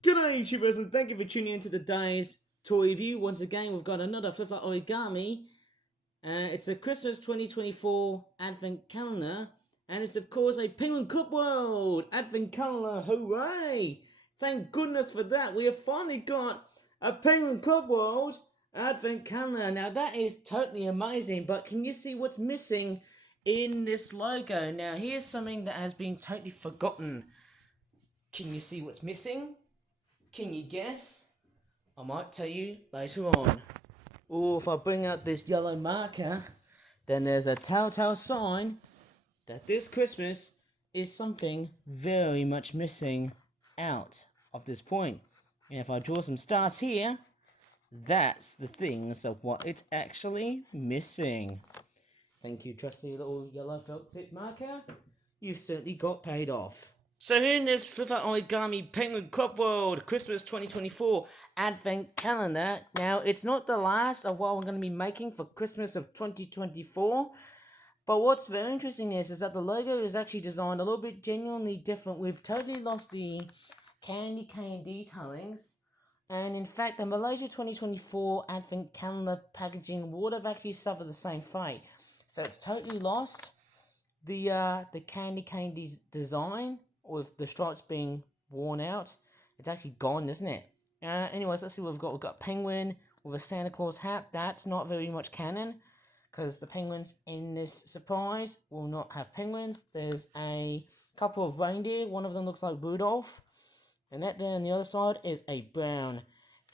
G'day YouTubers and thank you for tuning in to today's toy review. Once again we've got another flip like origami. It's a Christmas 2024 advent calendar and it's of course a Penguin Cup World advent calendar. Hooray! Thank goodness for that. We have finally got a Penguin Cup World advent calendar. Now that is totally amazing, but can you see what's missing in this logo? Now here's something that has been totally forgotten. Can you see what's missing? Can you guess? I might tell you later on. Or if I bring out this yellow marker, then there's a telltale sign that this Christmas is something very much missing out of this point. And if I draw some stars here, that's the things of what it's actually missing. Thank you, trusty little yellow felt tip marker. You've certainly got paid off. So here in this Flip Out Origami Penguin Cup World Christmas 2024 Advent Calendar. Now, it's not the last of what we're going to be making for Christmas of 2024. But what's very interesting is that the logo is actually designed a little bit genuinely different. We've totally lost the candy cane detailings. And in fact, the Malaysia 2024 Advent Calendar packaging would have actually suffered the same fate. So it's totally lost the candy cane design, with the stripes being worn out. It's actually gone, isn't it? Anyways, let's see what we've got. We've got a penguin with a Santa Claus hat. That's not very much canon, because the penguins in this surprise will not have penguins. There's a couple of reindeer. One of them looks like Rudolph. And that there on the other side is a brown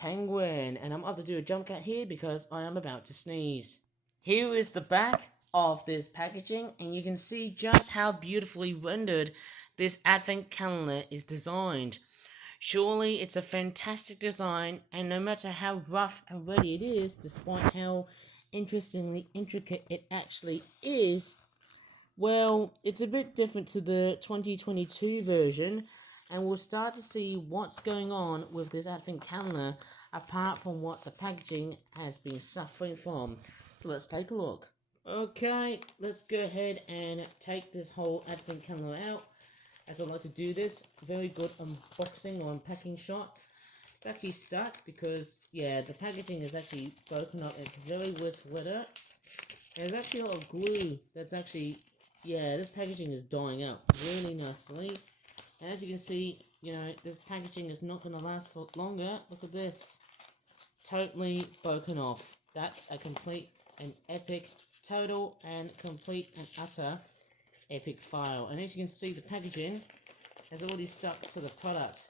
penguin. And I'm about to do a jump cut here because I am about to sneeze. Here is the back of this packaging, and you can see just how beautifully rendered this advent calendar is designed. Surely it's a fantastic design, and no matter how rough and ready it is, despite how interestingly intricate it actually is, well, it's a bit different to the 2022 version, and we'll start to see what's going on with this advent calendar apart from what the packaging has been suffering from. So let's take a look. Okay, let's go ahead and take this whole advent calendar out. As I like to do this, very good unboxing or unpacking shot. It's actually stuck because, yeah, the packaging is actually broken up. It's very worse weather. There's actually a lot of glue that's actually, yeah, this packaging is dying up really nicely. And as you can see, you know, this packaging is not going to last for longer. Look at this. Totally broken off. That's a complete and epic, total and complete and utter epic fail. And as you can see, the packaging has already stuck to the product.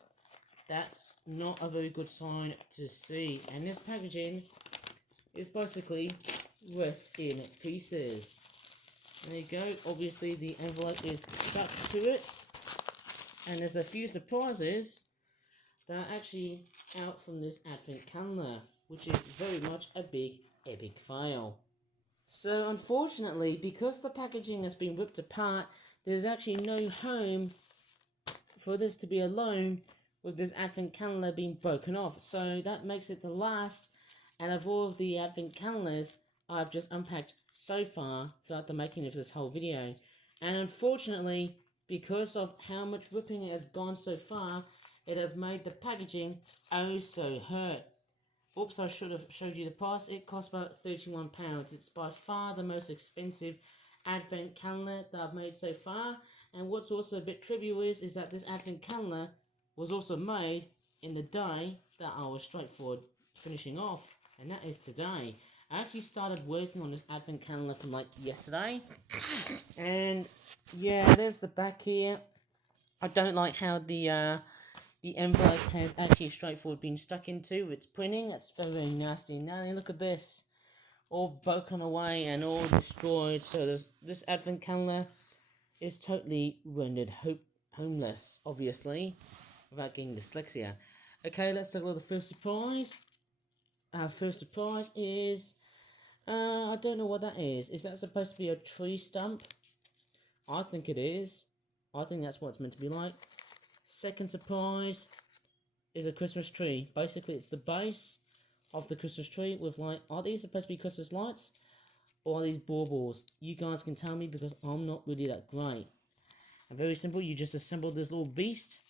That's not a very good sign to see. And this packaging is basically rest in pieces. There you go. Obviously, the envelope is stuck to it. And there's a few surprises that are actually out from this advent calendar, which is very much a big epic fail. So unfortunately, because the packaging has been ripped apart, there's actually no home for this to be alone with this advent calendar being broken off. So that makes it the last out of all of the advent calendars I've just unpacked so far throughout the making of this whole video. And unfortunately, because of how much ripping it has gone so far, it has made the packaging oh so hurt. Oops, I should have showed you the price. It cost about £31. It's by far the most expensive advent calendar that I've made so far. And what's also a bit trivial is that this advent calendar was also made in the day that I was straightforward finishing off. And that is today. I actually started working on this advent calendar from like yesterday. And yeah, there's the back here. I don't like how the envelope has actually straightforward been stuck into its printing. That's very, very nasty. Now look at this, all broken away and all destroyed. So this advent calendar is totally rendered homeless, obviously, without getting dyslexia. Okay, let's take a look at the first surprise. Our first surprise is, I don't know what that is. Is that supposed to be a tree stump? I think it is. I think that's what it's meant to be like. Second surprise is a Christmas tree. Basically, it's the base of the Christmas tree with like, are these supposed to be Christmas lights? Or are these baubles? You guys can tell me because I'm not really that great. And very simple, you just assemble this little beast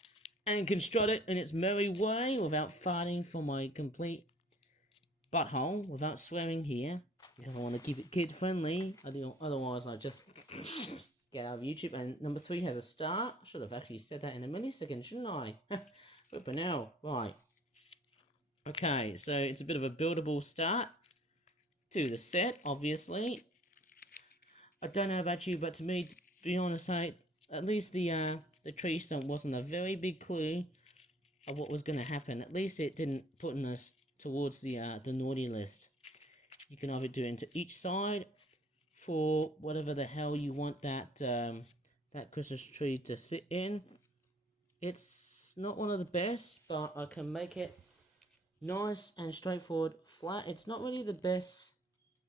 and construct it in its merry way without farting from my complete butthole, without swearing here, because I want to keep it kid friendly. Otherwise, I just get out of YouTube. And number 3 has a star. Should have actually said that in a millisecond, shouldn't I? But now, right. Okay, so it's a bit of a buildable start to the set, obviously. I don't know about you, but to me, to be honest, at least the tree stump wasn't a very big clue of what was going to happen. At least it didn't put us towards the naughty list. You can either do it into each side for whatever the hell you want that that Christmas tree to sit in. It's not one of the best, but I can make it nice and straightforward, flat. It's not really the best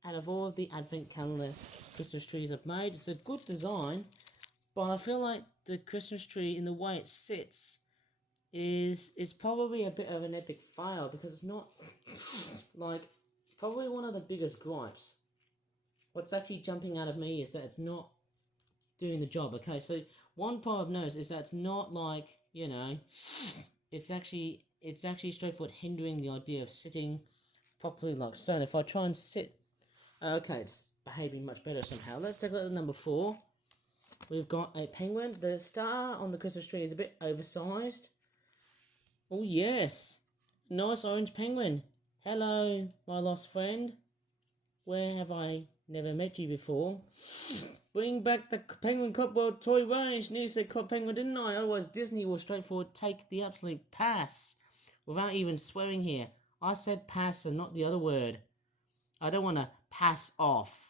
out of all of the advent calendar Christmas trees I've made. It's a good design, but I feel like the Christmas tree, in the way it sits, is probably a bit of an epic fail, because it's not like probably one of the biggest gripes. What's actually jumping out of me is that it's not doing the job. Okay, so one part I've noticed is that it's not like, you know, it's actually straightforward, hindering the idea of sitting properly like so. And if I try and sit, okay, it's behaving much better somehow. Let's take a look at number 4. We've got a penguin. The star on the Christmas tree is a bit oversized. Oh yes, nice orange penguin. Hello, my lost friend. Where have I never met you before? Bring back the Penguin Club World toy range. Nearly said Club Penguin, didn't I? Otherwise Disney will straightforward take the absolute pass without even swearing here. I said pass and not the other word. I don't want to pass off.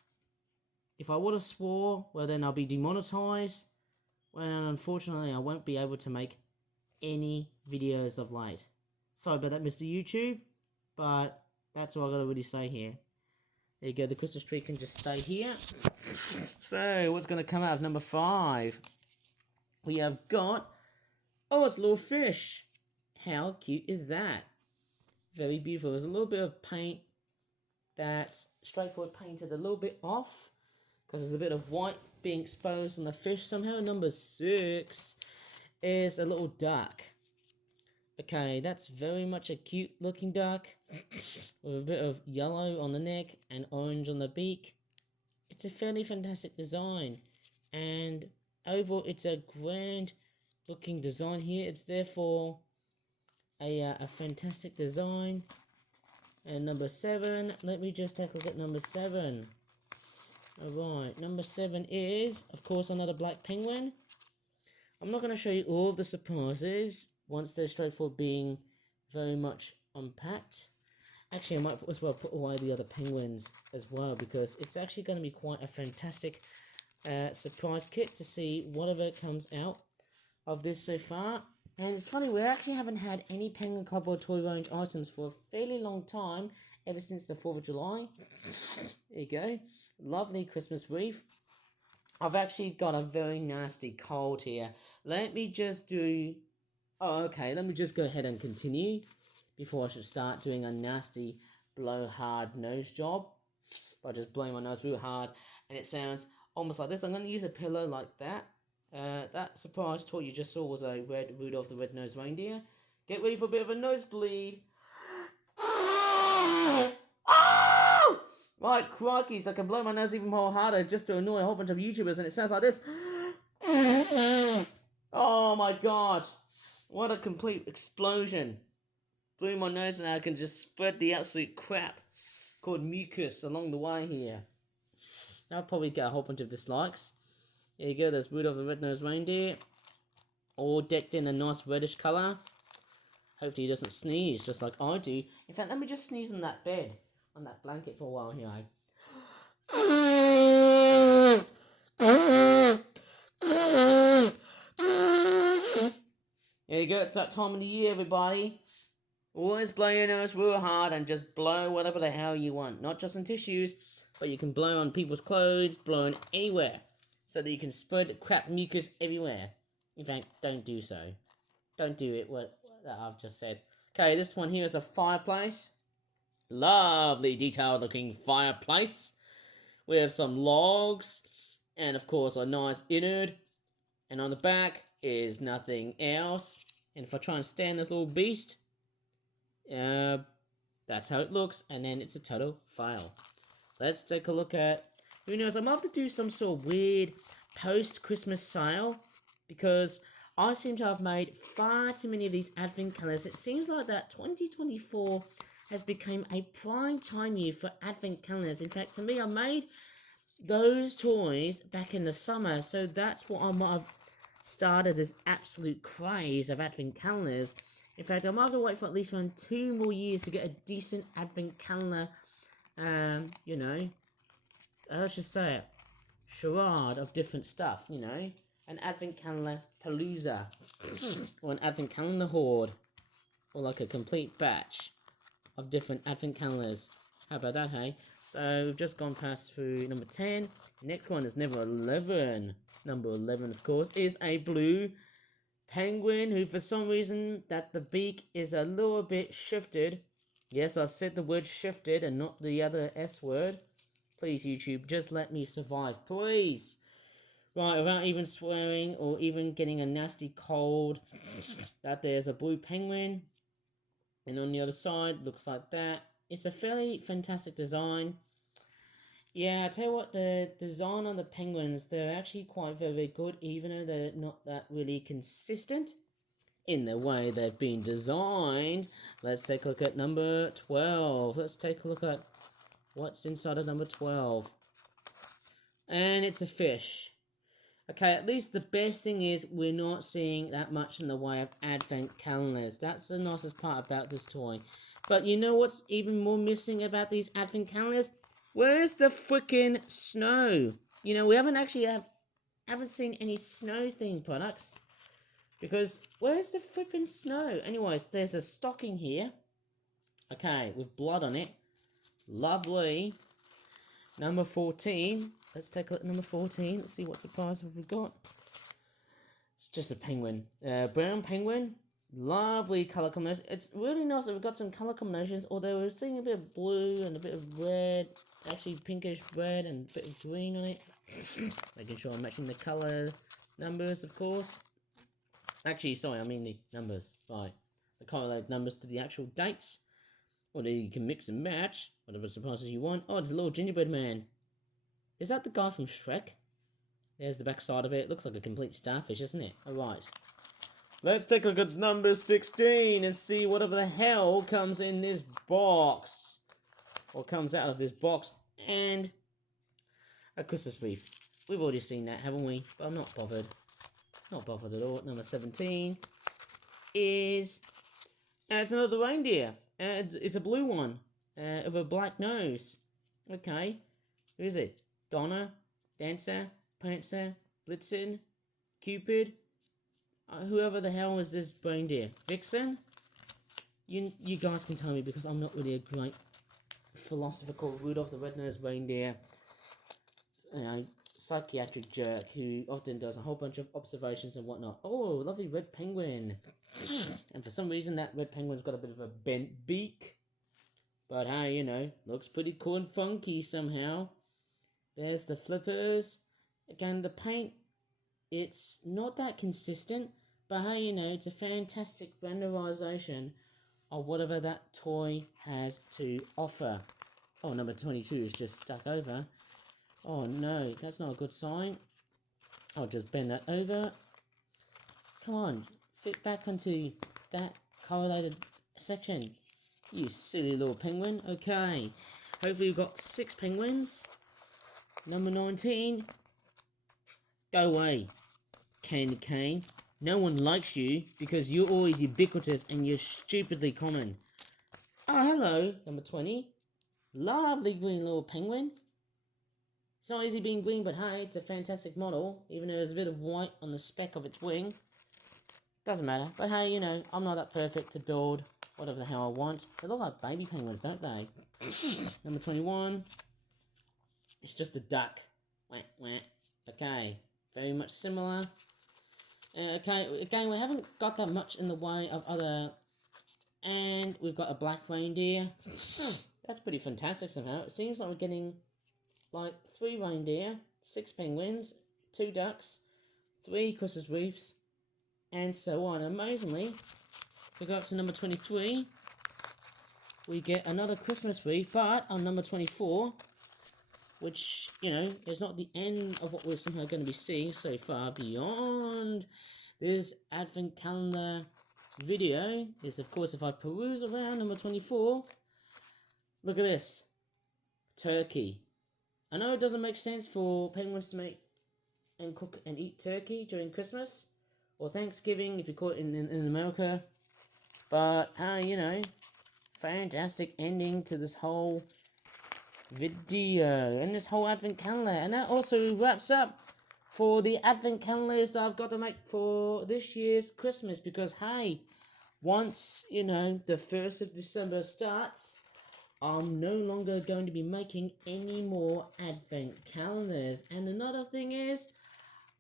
If I would have swore, well then I'll be demonetized. Well, unfortunately I won't be able to make any videos of late. Sorry about that, Mr. YouTube, but that's all I gotta really say here. There you go, the Christmas tree can just stay here. So, what's gonna come out of number 5? We have got, oh, it's a little fish. How cute is that? Very beautiful. There's a little bit of paint that's straightforward painted a little bit off, because there's a bit of white being exposed on the fish somehow. Number 6 is a little duck. Okay, that's very much a cute looking duck with a bit of yellow on the neck and orange on the beak. It's a fairly fantastic design, and overall it's a grand looking design here. It's therefore a fantastic design. And number 7, let me just take a look at number 7. Alright, number 7 is, of course, another black penguin. I'm not going to show you all of the surprises once they're straightforward being very much unpacked. Actually, I might as well put away the other penguins as well, because it's actually going to be quite a fantastic surprise kit to see whatever comes out of this so far. And it's funny, we actually haven't had any Penguin Club or Toy Range items for a fairly long time, ever since the 4th of July. There you go. Lovely Christmas wreath. I've actually got a very nasty cold here. Let me just do... Oh, okay, let me just go ahead and continue before I should start doing a nasty blow hard nose job. By just blowing my nose real hard, and it sounds almost like this. I'm going to use a pillow like that. That surprise toy you just saw was a red Rudolph the Red-Nosed Reindeer. Get ready for a bit of a nosebleed. Right, crikey, so I can blow my nose even more harder just to annoy a whole bunch of YouTubers, and it sounds like this. Oh my god, what a complete explosion. Blew my nose, and I can just spread the absolute crap called mucus along the way here. I'll probably get a whole bunch of dislikes. There you go, there's Rudolph the Red-Nosed Reindeer, all decked in a nice reddish colour. Hopefully he doesn't sneeze, just like I do. In fact, let me just sneeze on that bed, on that blanket for a while here. There you go, it's that time of the year, everybody. Always blow your nose real hard and just blow whatever the hell you want. Not just on tissues, but you can blow on people's clothes, blow on anywhere, so that you can spread crap mucus everywhere. In fact, don't do so. Don't do it, what I've just said. Okay, this one here is a fireplace. Lovely detailed looking fireplace. We have some logs, and of course a nice innard. And on the back is nothing else And if I try and stand this little beast, that's how it looks, and then it's a total fail. Let's take a look at, who knows, I might have to do some sort of weird post-Christmas sale, because I seem to have made far too many of these advent calendars. It seems like that 2024 has become a prime time year for advent calendars. In fact, to me, I made those toys back in the summer, so that's what I might have started this absolute craze of advent calendars. In fact, I might have to wait for at least around 2 more years to get a decent advent calendar, you know, let's just say it, charade of different stuff, you know, an advent calendar palooza, or an advent calendar horde, or like a complete batch of different advent calendars. How about that, hey? So we've just gone past through number 10. Next one is number 11. Number 11, of course, is a blue penguin who, for some reason, that the beak is a little bit shifted. Yes, I said the word shifted and not the other S word. Please, YouTube, just let me survive, please. Right, without even swearing or even getting a nasty cold, that there's a blue penguin. And on the other side, looks like that. It's a fairly fantastic design. Yeah, I tell you what, the design on the penguins, they're actually quite very, very good, even though they're not that really consistent in the way they've been designed. Let's take a look at number 12. Let's take a look at what's inside of number 12. And it's a fish. Okay, at least the best thing is we're not seeing that much in the way of advent calendars. That's the nicest part about this toy. But you know what's even more missing about these advent calendars? Where's the freaking snow? You know, we haven't actually haven't seen any snow themed products. Because where's the freaking snow? Anyways, there's a stocking here. Okay, with blood on it. Lovely. Number 14. Let's take a look at number 14. Let's see what surprise we've got. It's just a penguin. Brown penguin. Lovely colour combination. It's really nice that we've got some colour combinations, although we're seeing a bit of blue and a bit of red. Actually pinkish red and a bit of green on it. Making sure I'm matching the colour numbers, of course. Actually, sorry, I mean the numbers. Right. The correlated numbers to the actual dates. Or you can mix and match. Whatever surprises you want. Oh, it's a little gingerbread man. Is that the guy from Shrek? There's the back side of it. Looks like a complete starfish, isn't it? Alright. Let's take a look at number 16 and see whatever the hell comes in this box. Or comes out of this box. And a Christmas wreath. We've already seen that, haven't we? But I'm not bothered. Not bothered at all. Number 17 is... it's another reindeer. It's a blue one. With a black nose. Okay. Who is it? Donna? Dancer? Prancer? Blitzen? Cupid? Whoever the hell is this reindeer? Vixen? You guys can tell me, because I'm not really a great philosopher called Rudolph the Red-Nosed Reindeer. Psychiatric jerk who often does a whole bunch of observations and whatnot. Oh, lovely red penguin. And for some reason that red penguin's got a bit of a bent beak. But hey, you know, looks pretty cool and funky somehow. There's the flippers. Again, the paint, it's not that consistent. But hey, you know, it's a fantastic renderization of whatever that toy has to offer. Oh, number 22 is just stuck over. Oh no, that's not a good sign. I'll just bend that over. Come on, fit back onto that correlated section. You silly little penguin. Okay, hopefully we've got 6 penguins. Number 19. Go away, Candy Cane. No one likes you because you're always ubiquitous and you're stupidly common. Oh, hello, number 20. Lovely green little penguin. It's not easy being green, but hey, it's a fantastic model, even though there's a bit of white on the speck of its wing. Doesn't matter, but hey, you know, I'm not that perfect to build whatever the hell I want. They look like baby penguins, don't they? Number 21. It's just a duck. Wah, wah. Okay, very much similar. Okay, again, we haven't got that much in the way of other... And we've got a black reindeer. That's pretty fantastic somehow. It seems like we're getting... like 3 reindeer, 6 penguins, 2 ducks, 3 Christmas wreaths, and so on. Amazingly, if we go up to number 23, we get another Christmas wreath, but on number 24, which, you know, is not the end of what we're somehow going to be seeing so far beyond this advent calendar video, is of course if I peruse around number 24, look at this, turkey. I know it doesn't make sense for penguins to make and cook and eat turkey during Christmas, or Thanksgiving if you call it in America, but, you know, fantastic ending to this whole video and this whole advent calendar. And that also wraps up for the advent calendars that I've got to make for this year's Christmas, because hey, once, you know, the 1st of December starts, I'm no longer going to be making any more advent calendars. And another thing is,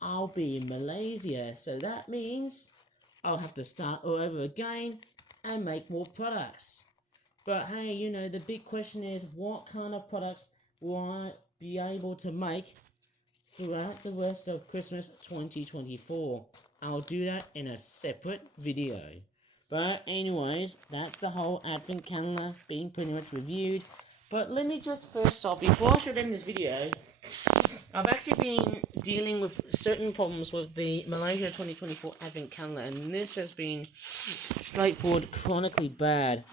I'll be in Malaysia, so that means I'll have to start all over again and make more products. But hey, you know, the big question is, what kind of products will I be able to make throughout the rest of Christmas 2024? I'll do that in a separate video. But anyways, that's the whole advent calendar being pretty much reviewed. But let me just first stop, before I should end this video, I've actually been dealing with certain problems with the Malaysia 2024 advent calendar, and this has been straightforward, chronically bad.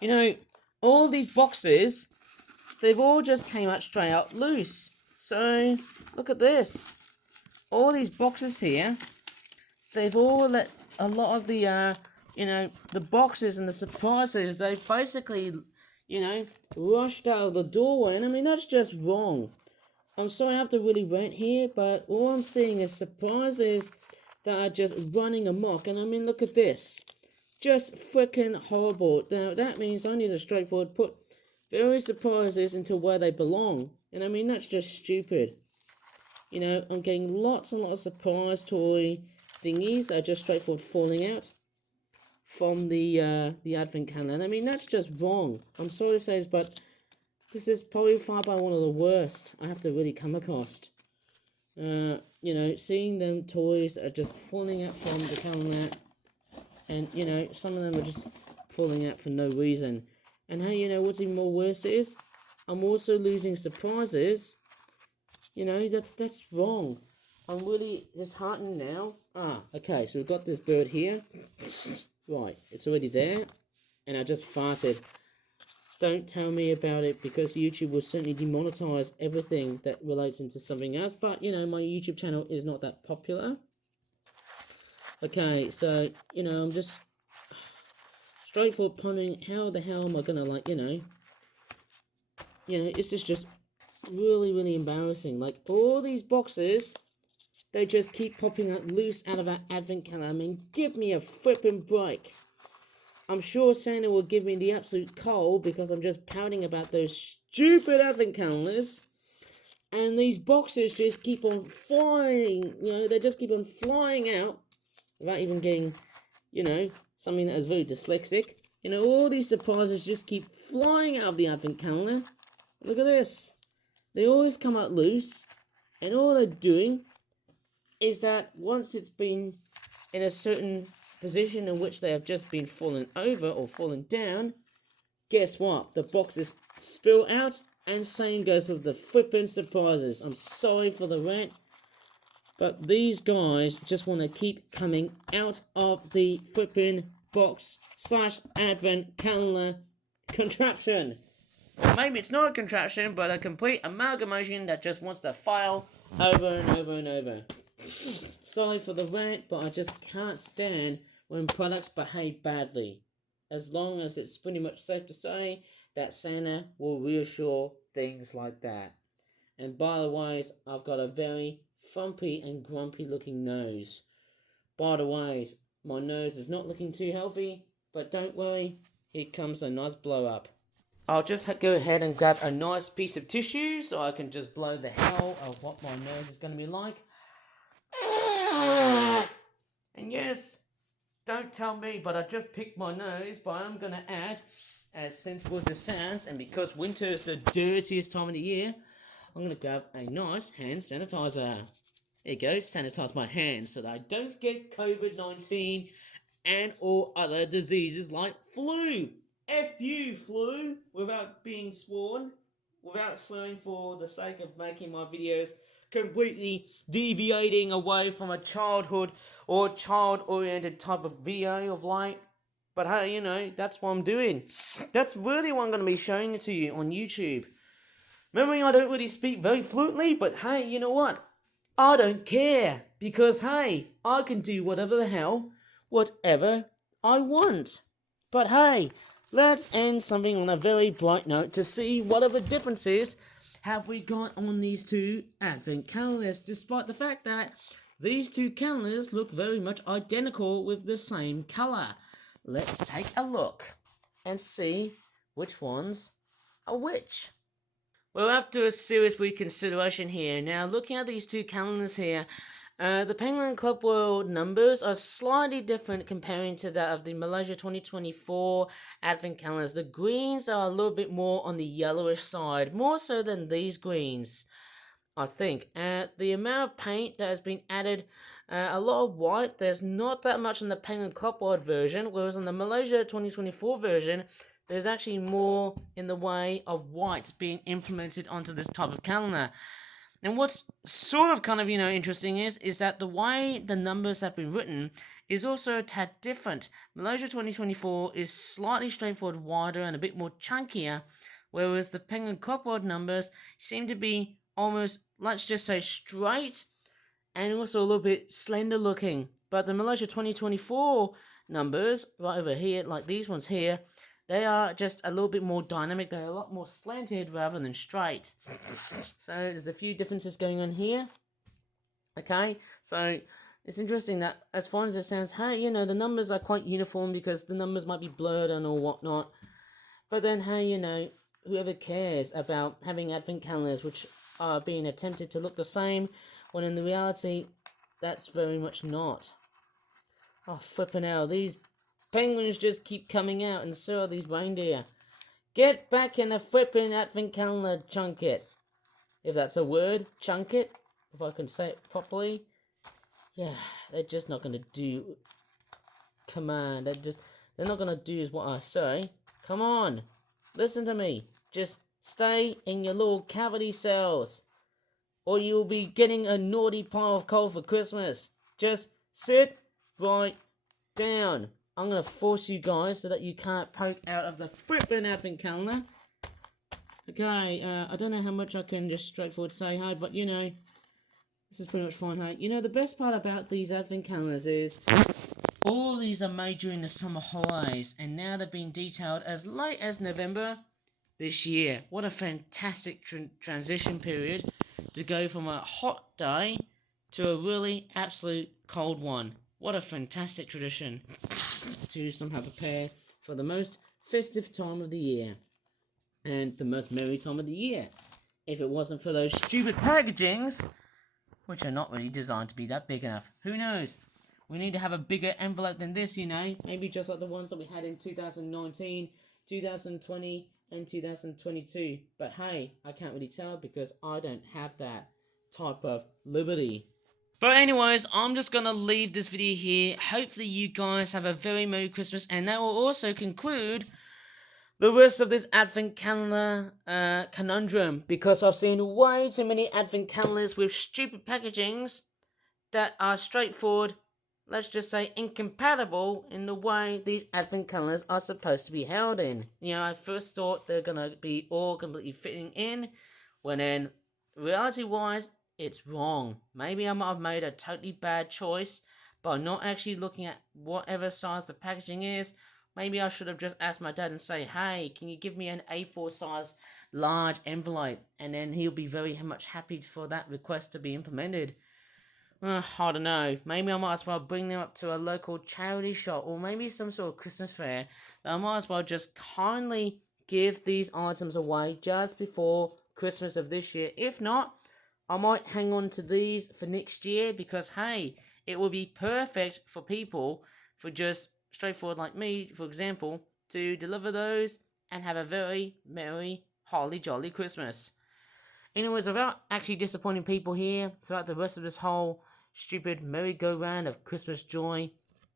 You know, all these boxes, they've all just came out straight out loose. So, look at this. All these boxes here, they've all let a lot of the, you know, the boxes and the surprises, they've basically, you know, rushed out of the doorway. And I mean, that's just wrong. I'm sorry I have to really rant here, but all I'm seeing is surprises that are just running amok. And I mean, look at this. Just freaking horrible. Now, that means I need to straightforward put various surprises into where they belong. And I mean, that's just stupid. You know, I'm getting lots and lots of surprise toy thingies that are just straightforward falling out from the advent calendar. And I mean, that's just wrong. I'm sorry to say this, but this is probably far by one of the worst I have to really come across. You know, seeing them toys are just falling out from the calendar. And, you know, some of them are just falling out for no reason. And hey, you know, what's even more worse is, I'm also losing surprises. You know, that's wrong. I'm really disheartened now. Okay, so we've got this bird here. Right, it's already there. And I just farted. Don't tell me about it, because YouTube will certainly demonetize everything that relates into something else. But, you know, my YouTube channel is not that popular. Okay, so, you know, I'm just straightforward pondering, how the hell am I gonna, like, you know, this is just really, really embarrassing. Like, all these boxes, they just keep popping out loose out of our advent calendar. I mean, give me a flipping break. I'm sure Santa will give me the absolute cold because I'm just pouting about those stupid advent calendars. And these boxes just keep on flying, you know, they just keep on flying out without even getting, you know, something that is very dyslexic. You know, all these surprises just keep flying out of the advent calendar. Look at this. They always come out loose. And all they're doing is that once it's been in a certain position in which they have just been fallen over or fallen down, guess what? The boxes spill out, and same goes with the flipping surprises. I'm sorry for the rant, but these guys just want to keep coming out of the flipping box / advent calendar contraption. Maybe it's not a contraption, but a complete amalgamation that just wants to file over and over and over. Sorry for the rant, but I just can't stand when products behave badly. As long as it's pretty much safe to say that Santa will reassure things like that. And by the way, I've got a very frumpy and grumpy looking nose. By the way, my nose is not looking too healthy, but don't worry, here comes a nice blow up. I'll just go ahead and grab a nice piece of tissue so I can just blow the hell of what my nose is going to be like. And yes, don't tell me, but I just picked my nose, but I'm going to add, as sensible as it sounds, and because winter is the dirtiest time of the year, I'm going to grab a nice hand sanitizer. There you go, sanitize my hands so that I don't get COVID-19 and or other diseases like flu. F you, flu, without being sworn, without swearing for the sake of making my videos completely deviating away from a childhood or child-oriented type of video of like. But hey, that's what I'm doing. That's really what I'm going to be showing it to you on YouTube. Remembering I don't really speak very fluently, but hey, you know what? I don't care, because hey, I can do whatever I want. But hey, let's end something on a very bright note to see what other differences have we got on these two advent calendars, despite the fact that these two calendars look very much identical with the same colour. Let's take a look and see which ones are which. Well, after a serious reconsideration here, now looking at these two calendars here, the Penguin Club World numbers are slightly different comparing to that of the Malaysia 2024 Advent calendars. The greens are a little bit more on the yellowish side, more so than these greens, I think. The amount of paint that has been added, a lot of white. There's not that much on the Penguin Club World version, whereas on the Malaysia 2024 version, there's actually more in the way of white being implemented onto this type of calendar. And what's sort of kind of, interesting is that the way the numbers have been written is also a tad different. Malaysia 2024 is slightly straightforward, wider, and a bit more chunkier, whereas the Penguin Club World numbers seem to be almost, let's just say, straight, and also a little bit slender looking. But the Malaysia 2024 numbers, right over here, like these ones here, they are just a little bit more dynamic. They're a lot more slanted rather than straight. So there's a few differences going on here. Okay, so it's interesting that as far as it sounds, hey, the numbers are quite uniform because the numbers might be blurred and or whatnot. But then, hey, whoever cares about having advent calendars which are being attempted to look the same, when in the reality, that's very much not. Oh, flipping out, these penguins just keep coming out, and so are these reindeer. Get back in the flipping advent calendar, chunket. If that's a word, chunket, if I can say it properly. Yeah, they're just not going to do. Come on, they're not going to do is what I say. Come on, listen to me. Just stay in your little cavity cells, or you'll be getting a naughty pile of coal for Christmas. Just sit right down. I'm going to force you guys so that you can't poke out of the flipping advent calendar. Okay, I don't know how much I can just straightforward say, hey, but this is pretty much fine, hey. The best part about these advent calendars is all of these are made during the summer holidays, and now they're being detailed as late as November this year. What a fantastic transition period to go from a hot day to a really absolute cold one. What a fantastic tradition to somehow prepare for the most festive time of the year and the most merry time of the year. If it wasn't for those stupid packagings, which are not really designed to be that big enough. Who knows? We need to have a bigger envelope than this, maybe just like the ones that we had in 2019, 2020, and 2022. But hey, I can't really tell because I don't have that type of liberty. But anyways, I'm just going to leave this video here. Hopefully you guys have a very Merry Christmas, and that will also conclude the rest of this advent calendar conundrum, because I've seen way too many advent calendars with stupid packagings that are straightforward, let's just say incompatible in the way these advent calendars are supposed to be held in. I first thought they're going to be all completely fitting in, when in reality-wise, it's wrong. Maybe I might have made a totally bad choice by not actually looking at whatever size the packaging is. Maybe I should have just asked my dad and say, hey, can you give me an A4 size large envelope? And then he'll be very much happy for that request to be implemented. I don't know. Maybe I might as well bring them up to a local charity shop, or maybe some sort of Christmas fair. I might as well just kindly give these items away just before Christmas of this year. If not, I might hang on to these for next year, because hey, it will be perfect for people, for just straightforward like me, for example, to deliver those and have a very merry, holly jolly Christmas. Anyways, without actually disappointing people here throughout the rest of this whole stupid merry-go-round of Christmas joy,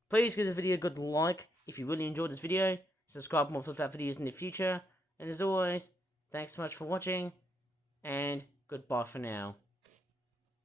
please give this video a good like if you really enjoyed this video. Subscribe for more flip-flap videos in the future. And as always, thanks so much for watching, and goodbye for now.